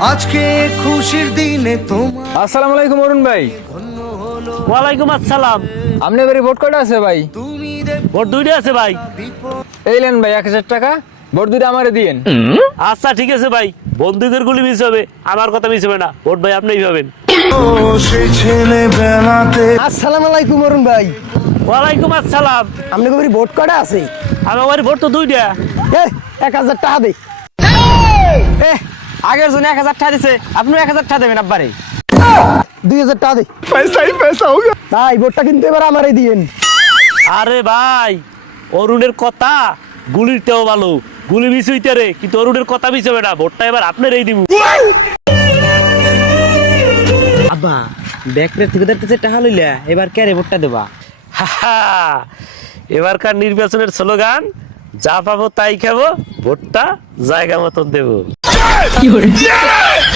আজকে খুশির দিনে তোমার আসসালামু আলাইকুম অরুণ ভাই। ওয়ালাইকুম আসসালাম। আপনার বাড়ি ভোট কয়টা আছে ভাই? তুমি দেব ভোট দুইটা আছে ভাই। এই নেন ভাই 1000 টাকা, ভোট দুইটা আমারে দিয়েন। আচ্ছা ঠিক আছে ভাই, বন্দুকের গুলি মিস হবে, আমার কথা মিস হবে না। ভোট ভাই আপনিই পাবেন। সে ছেলে বেলাতে আসসালামু আলাইকুম অরুণ ভাই। ওয়ালাইকুম আসসালাম। আপনাকে বাড়ি ভোট কটা আছে? আমার বাড়ি ভোট তো দুইটা। 1000 টাকা দে। আগের জন্য 1000 টাকা দিছে, আপনিও 1000 টাকা দেবেন আব্বারে। 2000 টাকা দে। পয়সা হোগা ভাই, ভোটটা কিন্তু এবার আমারই দিয়েন। আরে ভাই, অরুণের কথা গুলির তেও ভালো, গুলি মিস হইতে রে, কিন্তু অরুণের কথা মিস হবে না। ভোটটা এবার আপনারই দিব। আব্বা ব্যাকরে থেকে দেখতেছে টাকা লইলা, এবার কে রে ভোটটা দেবা? হাহা, এবারকার নির্বাচনের স্লোগান যা পাবো তাই খাবো, ভোটটা জায়গা মতন দেবো।